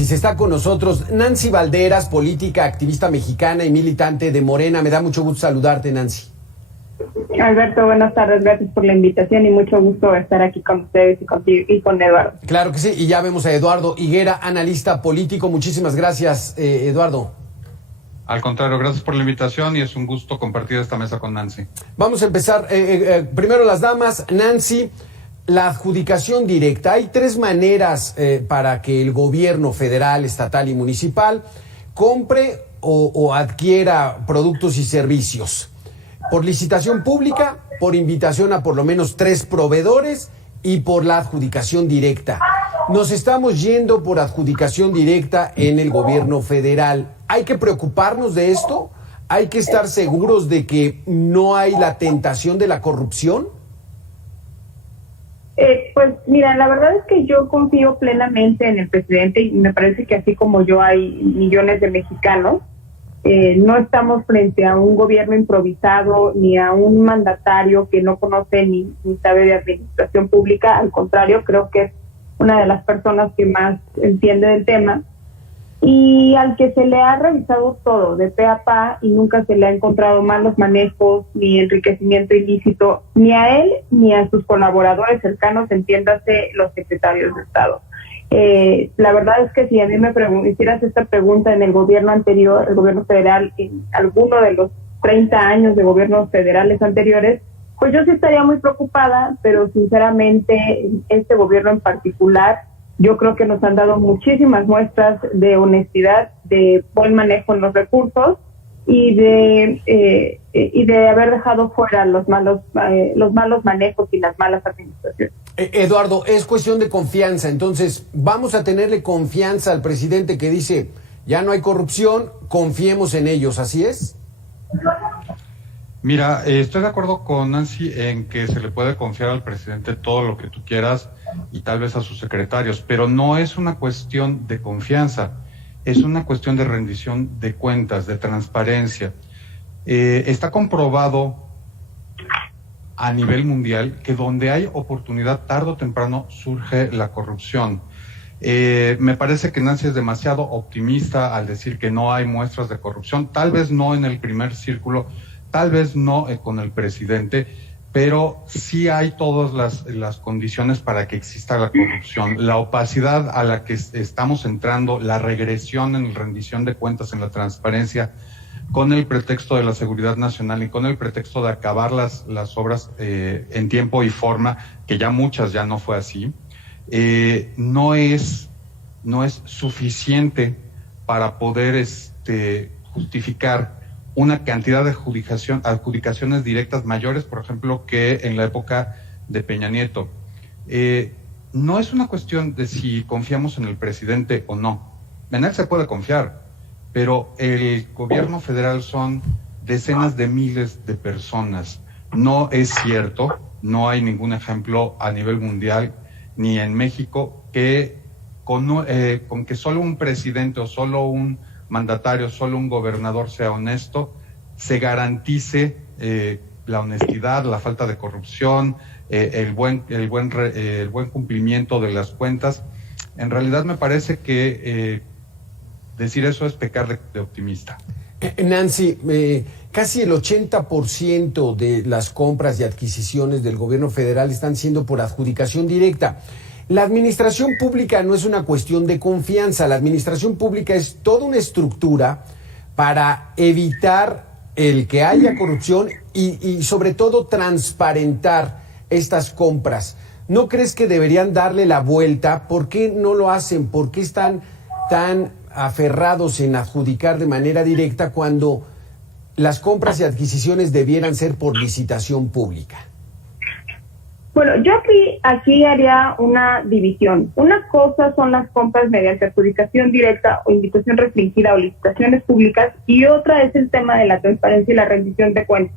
análisis. Está con nosotros Nancy Valderas, política, activista mexicana y militante de Morena. Me da mucho gusto saludarte, Nancy. Alberto, buenas tardes, gracias por la invitación y mucho gusto estar aquí con ustedes y contigo y con Eduardo. Claro que sí, y ya vemos a Eduardo Higuera, analista político. Muchísimas gracias, Eduardo. Al contrario, gracias por la invitación y es un gusto compartir esta mesa con Nancy. Vamos a empezar, primero las damas. Nancy, la adjudicación directa. Hay tres maneras para que el gobierno federal, estatal y municipal compre o adquiera productos y servicios. Por licitación pública, por invitación a por lo menos 3 proveedores y por la adjudicación directa. Nos estamos yendo por adjudicación directa en el gobierno federal. ¿Hay que preocuparnos de esto? ¿Hay que estar seguros de que no hay la tentación de la corrupción? Pues mira, la verdad es que yo confío plenamente en el presidente y me parece que así como yo hay millones de mexicanos. No estamos frente a un gobierno improvisado ni a un mandatario que no conoce ni sabe de administración pública. Al contrario, creo que es una de las personas que más entiende del tema y al que se le ha revisado todo de pe a pa y nunca se le ha encontrado malos manejos ni enriquecimiento ilícito ni a él ni a sus colaboradores cercanos, entiéndase los secretarios de Estado. La verdad es que si a mí me hicieras esta pregunta en el gobierno anterior, el gobierno federal, en alguno de los 30 años de gobiernos federales anteriores, pues yo sí estaría muy preocupada, pero sinceramente este gobierno en particular, yo creo que nos han dado muchísimas muestras de honestidad, de buen manejo en los recursos y de haber dejado fuera los malos manejos y las malas administraciones. Eduardo, es cuestión de confianza. Entonces, vamos a tenerle confianza al presidente que dice, ya no hay corrupción, confiemos en ellos, ¿así es? Mira, estoy de acuerdo con Nancy en que se le puede confiar al presidente todo lo que tú quieras y tal vez a sus secretarios, pero no es una cuestión de confianza, es una cuestión de rendición de cuentas, de transparencia. Está comprobado a nivel mundial que donde hay oportunidad, tarde o temprano surge la corrupción. Me parece que Nancy es demasiado optimista al decir que no hay muestras de corrupción, tal vez no en el primer círculo, tal vez no con el presidente, pero sí hay todas las condiciones para que exista la corrupción. La opacidad a la que estamos entrando, la regresión en la rendición de cuentas, en la transparencia, con el pretexto de la seguridad nacional y con el pretexto de acabar las obras en tiempo y forma, que ya muchas ya no fue así, no es suficiente para poder justificar una cantidad de adjudicaciones directas mayores, por ejemplo, que en la época de Peña Nieto. No es una cuestión de si confiamos en el presidente o no. En él se puede confiar, pero el gobierno federal son decenas de miles de personas. No es cierto, no hay ningún ejemplo a nivel mundial ni en México que con que solo un presidente o solo un mandatario, solo un gobernador sea honesto, se garantice la honestidad, la falta de corrupción, el buen cumplimiento de las cuentas. En realidad me parece que decir eso es pecar de optimista. Nancy, casi el 80% de las compras y adquisiciones del gobierno federal están siendo por adjudicación directa. La administración pública no es una cuestión de confianza, la administración pública es toda una estructura para evitar el que haya corrupción y sobre todo transparentar estas compras. ¿No crees que deberían darle la vuelta? ¿Por qué no lo hacen? ¿Por qué están tan aferrados en adjudicar de manera directa cuando las compras y adquisiciones debieran ser por licitación pública? Bueno, yo aquí haría una división. Una cosa son las compras mediante adjudicación directa o invitación restringida o licitaciones públicas, y otra es el tema de la transparencia y la rendición de cuentas.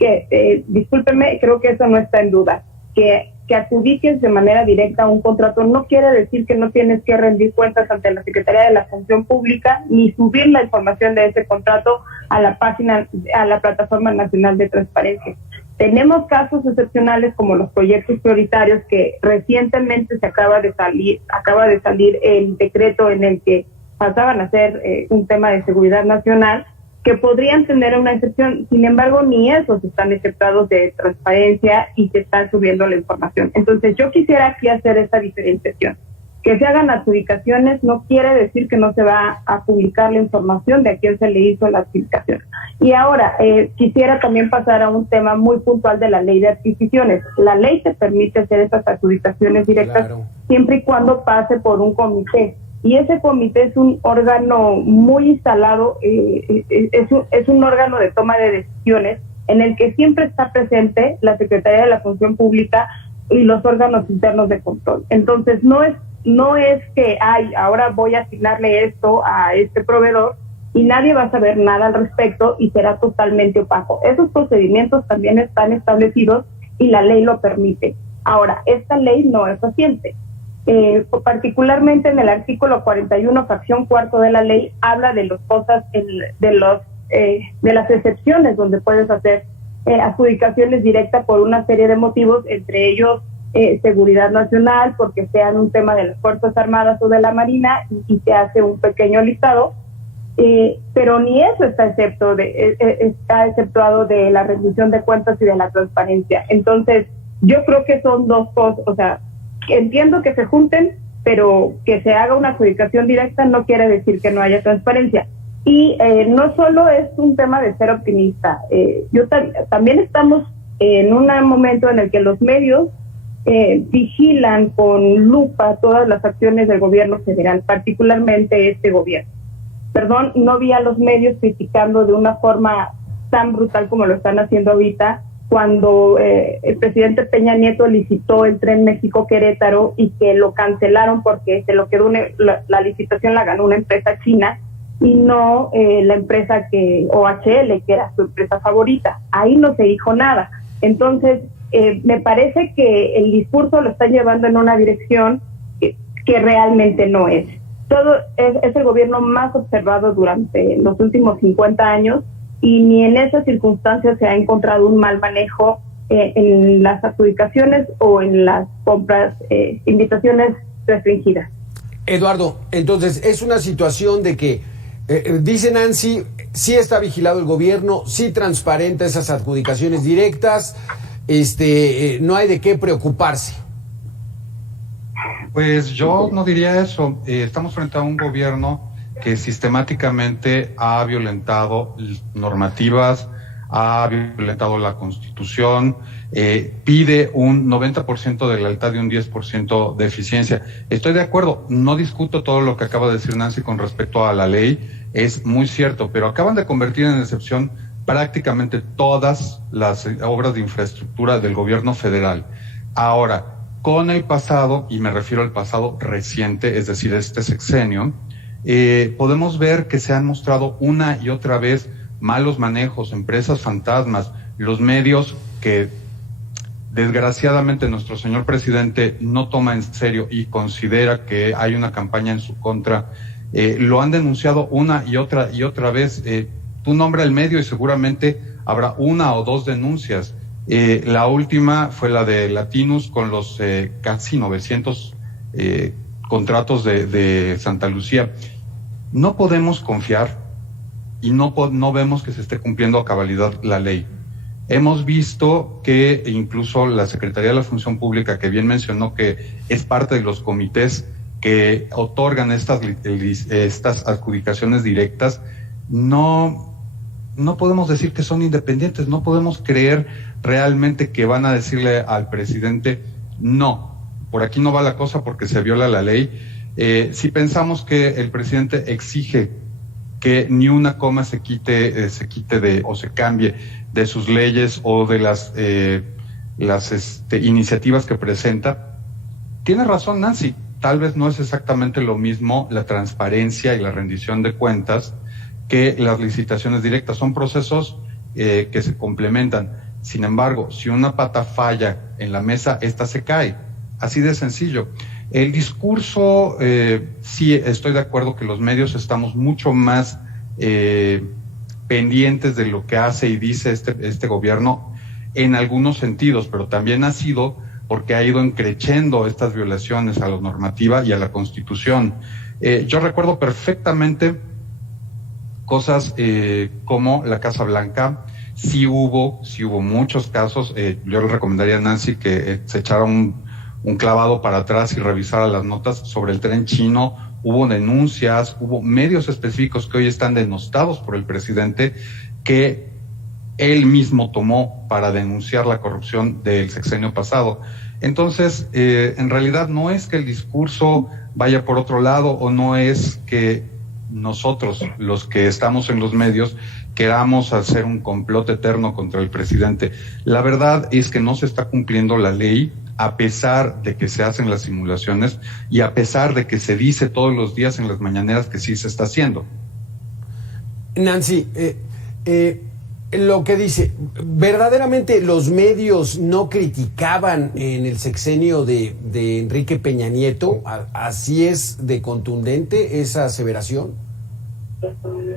Que, discúlpenme, creo que eso no está en duda. Que adjudiques de manera directa un contrato no quiere decir que no tienes que rendir cuentas ante la Secretaría de la Función Pública ni subir la información de ese contrato a la página, a la Plataforma Nacional de Transparencia. Tenemos casos excepcionales como los proyectos prioritarios que recientemente acaba de salir el decreto en el que pasaban a ser un tema de seguridad nacional, que podrían tener una excepción. Sin embargo, ni esos están exceptados de transparencia y se está subiendo la información. Entonces, yo quisiera aquí hacer esta diferenciación. Que se hagan adjudicaciones no quiere decir que no se va a publicar la información de a quién se le hizo la adjudicación. Y ahora, quisiera también pasar a un tema muy puntual de la ley de adquisiciones. La ley te permite hacer esas adjudicaciones directas, claro, siempre y cuando pase por un comité. Y ese comité es un órgano muy instalado, es un órgano de toma de decisiones en el que siempre está presente la Secretaría de la Función Pública y los órganos internos de control. Entonces, no es que, ahora voy a asignarle esto a este proveedor y nadie va a saber nada al respecto y será totalmente opaco. Esos procedimientos también están establecidos y la ley lo permite. Ahora, esta ley no es reciente. Particularmente en el artículo 41, fracción cuarto de la ley, habla de las cosas, de las excepciones donde puedes hacer adjudicaciones directas por una serie de motivos, entre ellos seguridad nacional, porque sean un tema de las Fuerzas Armadas o de la Marina, y se hace un pequeño listado, pero ni eso está exceptuado de la rendición de cuentas y de la transparencia. Entonces, yo creo que son dos cosas, o sea, entiendo que se junten, pero que se haga una adjudicación directa no quiere decir que no haya transparencia. Y no solo es un tema de ser optimista, también estamos en un momento en el que los medios vigilan con lupa todas las acciones del gobierno federal, particularmente este gobierno. Perdón, no vi a los medios criticando de una forma tan brutal como lo están haciendo ahorita, cuando el presidente Peña Nieto licitó el tren México-Querétaro y que lo cancelaron porque se lo quedó la licitación la ganó una empresa china y no la empresa OHL, que era su empresa favorita. Ahí no se dijo nada. Entonces, me parece que el discurso lo está llevando en una dirección que realmente no es. Es el gobierno más observado durante los últimos 50 años y ni en esas circunstancias se ha encontrado un mal manejo en las adjudicaciones o en las compras, invitaciones restringidas. Eduardo, entonces es una situación de que, dice Nancy, sí está vigilado el gobierno, sí transparenta esas adjudicaciones directas, no hay de qué preocuparse. Pues yo no diría eso. Estamos frente a un gobierno que sistemáticamente ha violentado normativas, ha violentado la Constitución, pide un 90% de lealtad y un 10% de eficiencia. Estoy de acuerdo, no discuto todo lo que acaba de decir Nancy con respecto a la ley, es muy cierto, pero acaban de convertir en excepción prácticamente todas las obras de infraestructura del gobierno federal. Ahora, con el pasado, y me refiero al pasado reciente, es decir, este sexenio, podemos ver que se han mostrado una y otra vez malos manejos, empresas fantasmas, los medios que desgraciadamente nuestro señor presidente no toma en serio y considera que hay una campaña en su contra, lo han denunciado una y otra vez. Tú nombra el medio y seguramente habrá una o dos denuncias. La última fue la de Latinus con los casi 900 contratos de Santa Lucía. No podemos confiar y no vemos que se esté cumpliendo a cabalidad la ley. Hemos visto que incluso la Secretaría de la Función Pública, que bien mencionó que es parte de los comités que otorgan estas adjudicaciones directas, no podemos decir que son independientes, no podemos creer realmente que van a decirle al presidente, no, por aquí no va la cosa porque se viola la ley. Si pensamos que el presidente exige que ni una coma se quite o se cambie de sus leyes o de las iniciativas que presenta, tiene razón Nancy, tal vez no es exactamente lo mismo la transparencia y la rendición de cuentas que las licitaciones directas, son procesos que se complementan. Sin embargo, si una pata falla en la mesa, esta se cae, así de sencillo. El discurso, sí estoy de acuerdo que los medios estamos mucho más pendientes de lo que hace y dice este gobierno. en algunos sentidos, pero también ha sido porque ha ido encrechendo estas violaciones a la normativa y a la Constitución. Yo recuerdo perfectamente cosas como la Casa Blanca. Sí hubo muchos casos. Yo le recomendaría a Nancy que se echara un clavado para atrás y revisara las notas sobre el tren chino. Hubo denuncias, hubo medios específicos que hoy están denostados por el presidente, que él mismo tomó para denunciar la corrupción del sexenio pasado. Entonces, en realidad no es que el discurso vaya por otro lado, o no es que nosotros, los que estamos en los medios, queramos hacer un complot eterno contra el presidente. La verdad es que no se está cumpliendo la ley, a pesar de que se hacen las simulaciones y a pesar de que se dice todos los días en las mañaneras que sí se está haciendo. Nancy, lo que dice, ¿verdaderamente los medios no criticaban en el sexenio de Enrique Peña Nieto? ¿Así es de contundente esa aseveración?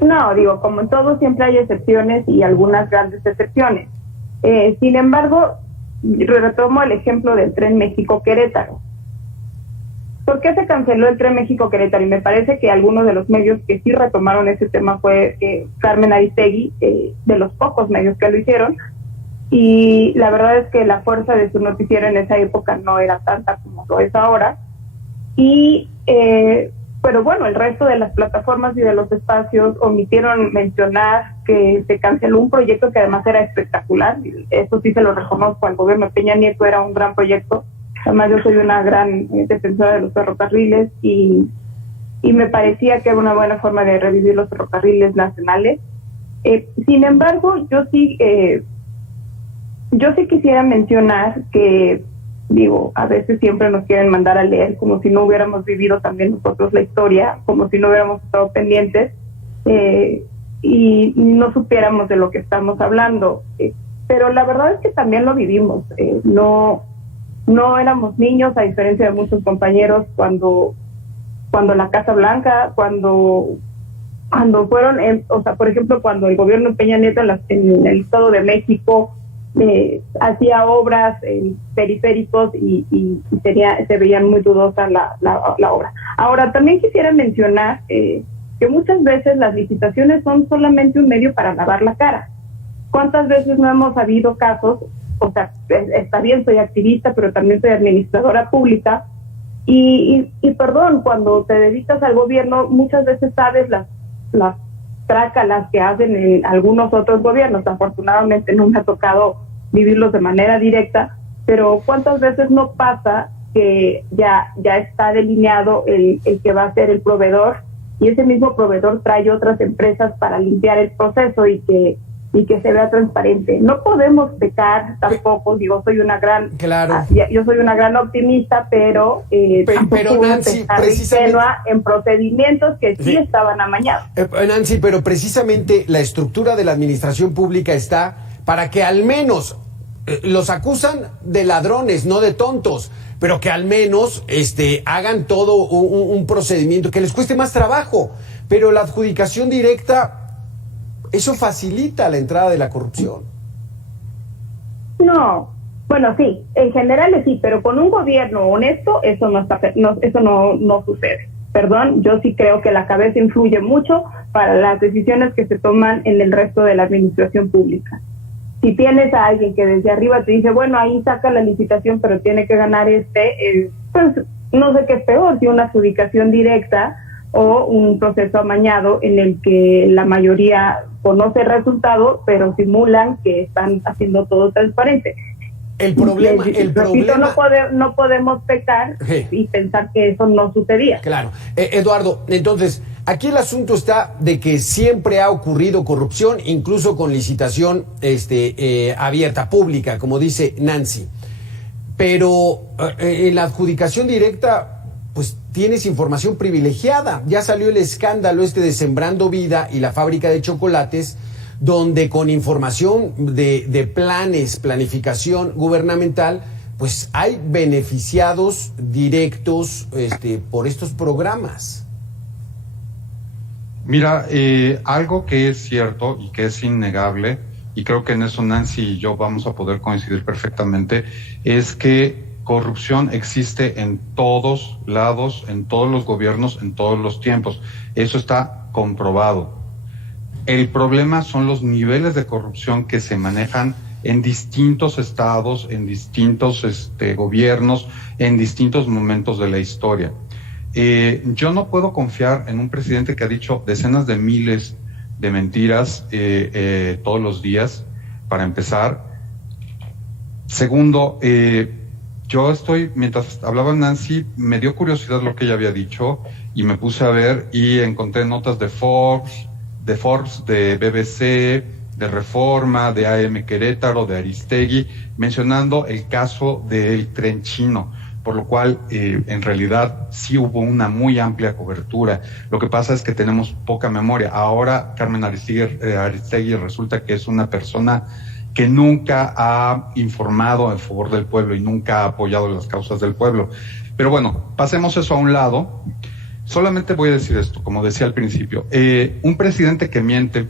No, digo, como en todo siempre hay excepciones y algunas grandes excepciones. Sin embargo, retomo el ejemplo del tren México-Querétaro. ¿Por qué se canceló el tren México-Querétaro? Y me parece que algunos de los medios que sí retomaron ese tema fue Carmen Aristegui, de los pocos medios que lo hicieron, y la verdad es que la fuerza de su noticiero en esa época no era tanta como lo es ahora, pero bueno, el resto de las plataformas y de los espacios omitieron mencionar que se canceló un proyecto que además era espectacular. Eso sí se lo reconozco al gobierno de Peña Nieto, era un gran proyecto. Además, yo soy una gran defensora de los ferrocarriles y me parecía que era una buena forma de revivir los ferrocarriles nacionales. Sin embargo, yo sí quisiera mencionar que, digo, a veces siempre nos quieren mandar a leer como si no hubiéramos vivido también nosotros la historia, como si no hubiéramos estado pendientes y no supiéramos de lo que estamos hablando. Pero la verdad es que también lo vivimos. No éramos niños, a diferencia de muchos compañeros, cuando la Casa Blanca, cuando fueron, por ejemplo, cuando el gobierno de Peña Nieto en el Estado de México hacía obras en periféricos y se veían muy dudosas la obra. Ahora, también quisiera mencionar que muchas veces las licitaciones son solamente un medio para lavar la cara. ¿Cuántas veces no hemos habido casos? O sea, está bien, soy activista, pero también soy administradora pública. Y perdón, cuando te dedicas al gobierno, muchas veces sabes las trácalas que hacen en algunos otros gobiernos. Afortunadamente no me ha tocado vivirlos de manera directa, pero ¿cuántas veces no pasa que ya está delineado el que va a ser el proveedor, y ese mismo proveedor trae otras empresas para limpiar el proceso y que se vea transparente? No podemos pecar tampoco, digo, soy una gran yo soy una gran optimista, pero Nancy, precisamente en procedimientos que sí estaban amañados. Nancy, pero precisamente la estructura de la administración pública está para que al menos los acusan de ladrones, no de tontos, pero que al menos hagan todo un procedimiento que les cueste más trabajo. Pero la adjudicación directa, eso facilita la entrada de la corrupción. No, bueno, sí, en general sí, pero con un gobierno honesto eso no sucede. Perdón, yo sí creo que la cabeza influye mucho para las decisiones que se toman en el resto de la administración pública. Si tienes a alguien que desde arriba te dice, bueno, ahí saca la licitación, pero tiene que ganar pues no sé qué es peor, si una adjudicación directa o un proceso amañado en el que la mayoría conoce el resultado, pero simulan que están haciendo todo transparente. El problema no podemos pecar y pensar que eso no sucedía. Claro. Eduardo, entonces, aquí el asunto está de que siempre ha ocurrido corrupción, incluso con licitación abierta, pública, como dice Nancy. Pero en la adjudicación directa, pues tienes información privilegiada. Ya salió el escándalo de Sembrando Vida y la fábrica de chocolates, donde con información de planes, planificación gubernamental, pues hay beneficiados directos por estos programas. Mira, algo que es cierto y que es innegable y creo que en eso Nancy y yo vamos a poder coincidir perfectamente, es que corrupción existe en todos lados, en todos los gobiernos, en todos los tiempos. Eso está comprobado. El problema son los niveles de corrupción que se manejan en distintos estados, en distintos gobiernos, en distintos momentos de la historia. Yo no puedo confiar en un presidente que ha dicho decenas de miles de mentiras todos los días, para empezar. Segundo, mientras hablaba Nancy, me dio curiosidad lo que ella había dicho y me puse a ver y encontré notas de Forbes, de BBC, de Reforma, de AM Querétaro, de Aristegui, mencionando el caso del Tren Chino, por lo cual en realidad sí hubo una muy amplia cobertura. Lo que pasa es que tenemos poca memoria. Ahora Carmen Aristegui resulta que es una persona que nunca ha informado en favor del pueblo y nunca ha apoyado las causas del pueblo. Pero bueno, pasemos eso a un lado. Solamente voy a decir esto, como decía al principio, un presidente que miente,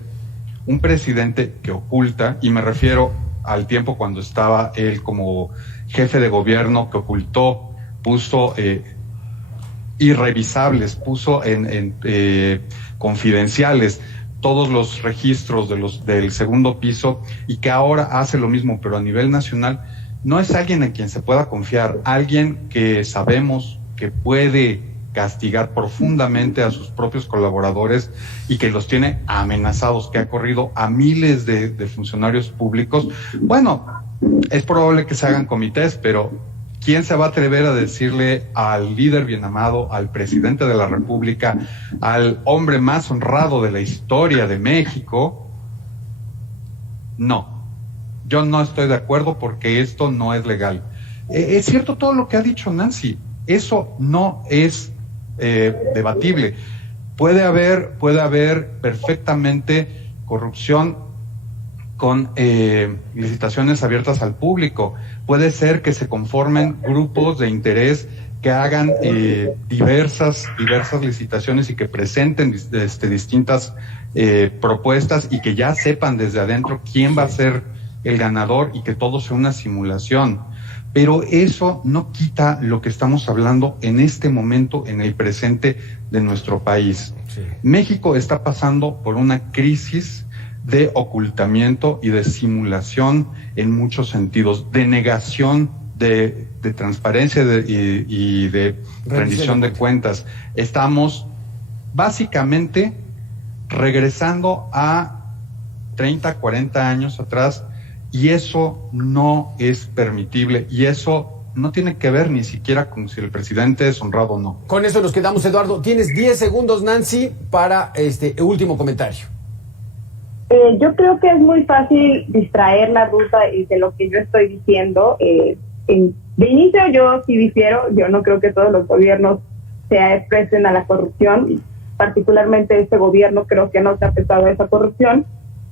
un presidente que oculta, y me refiero al tiempo cuando estaba él como jefe de gobierno, que ocultó, puso irrevisables, puso en confidenciales todos los registros del segundo piso, y que ahora hace lo mismo, pero a nivel nacional. No es alguien en quien se pueda confiar, alguien que sabemos que puede castigar profundamente a sus propios colaboradores y que los tiene amenazados, que ha corrido a miles de funcionarios públicos. Bueno, es probable que se hagan comités, pero ¿quién se va a atrever a decirle al líder bien amado, al presidente de la República, al hombre más honrado de la historia de México? No, yo no estoy de acuerdo, porque esto no es legal. Es cierto todo lo que ha dicho Nancy, eso no es debatible. Puede haber perfectamente corrupción con licitaciones abiertas al público. Puede ser que se conformen grupos de interés que hagan diversas licitaciones y que presenten distintas propuestas, y que ya sepan desde adentro quién va a ser el ganador y que todo sea una simulación. Pero eso no quita lo que estamos hablando en este momento, en el presente de nuestro país. Sí. México está pasando por una crisis de ocultamiento y de simulación en muchos sentidos, de negación de transparencia y de rendición de cuentas. Estamos básicamente regresando a 30, 40 años atrás, y eso no es permitible, y eso no tiene que ver ni siquiera con si el presidente es honrado o no. Con eso nos quedamos, Eduardo. Tienes 10 segundos, Nancy, para último comentario. Yo creo que es muy fácil distraer la ruta de lo que yo estoy diciendo. De inicio yo sí difiero, yo no creo que todos los gobiernos se expresen a la corrupción, particularmente este gobierno creo que no se ha prestado a esa corrupción.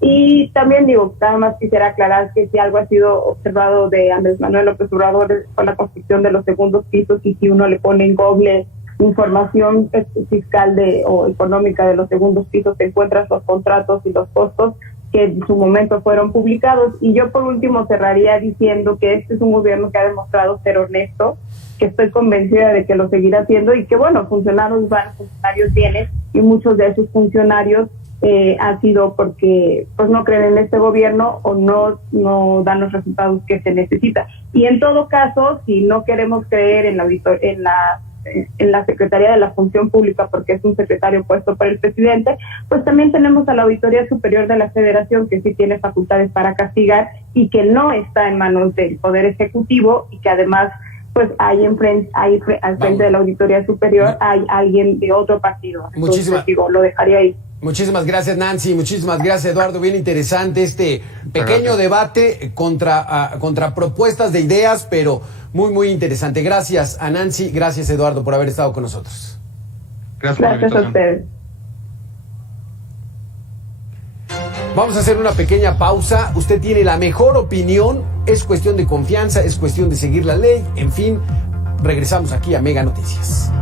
Y también nada más quisiera aclarar que si algo ha sido observado de Andrés Manuel López Obrador con la construcción de los segundos pisos, y si uno le pone en Google información fiscal o económica de los segundos pisos, se encuentran los contratos y los costos que en su momento fueron publicados. Y yo por último cerraría diciendo que este es un gobierno que ha demostrado ser honesto, que estoy convencida de que lo seguirá haciendo, y que bueno, funcionarios tiene, y muchos de esos funcionarios ha sido porque pues no creen en este gobierno o no dan los resultados que se necesita. Y en todo caso, si no queremos creer en la Secretaría de la Función Pública, porque es un secretario puesto por el presidente, pues también tenemos a la Auditoría Superior de la Federación, que sí tiene facultades para castigar y que no está en manos del Poder Ejecutivo, y que además pues al frente de la Auditoría Superior hay alguien de otro partido. Entonces, lo dejaría ahí. Muchísimas gracias, Nancy. Muchísimas gracias, Eduardo. Bien interesante este pequeño debate contra propuestas de ideas, pero muy, muy interesante. Gracias a Nancy, gracias, Eduardo, por haber estado con nosotros. Gracias a ustedes. Vamos a hacer una pequeña pausa. Usted tiene la mejor opinión. Es cuestión de confianza, es cuestión de seguir la ley. En fin, regresamos aquí a Mega Noticias.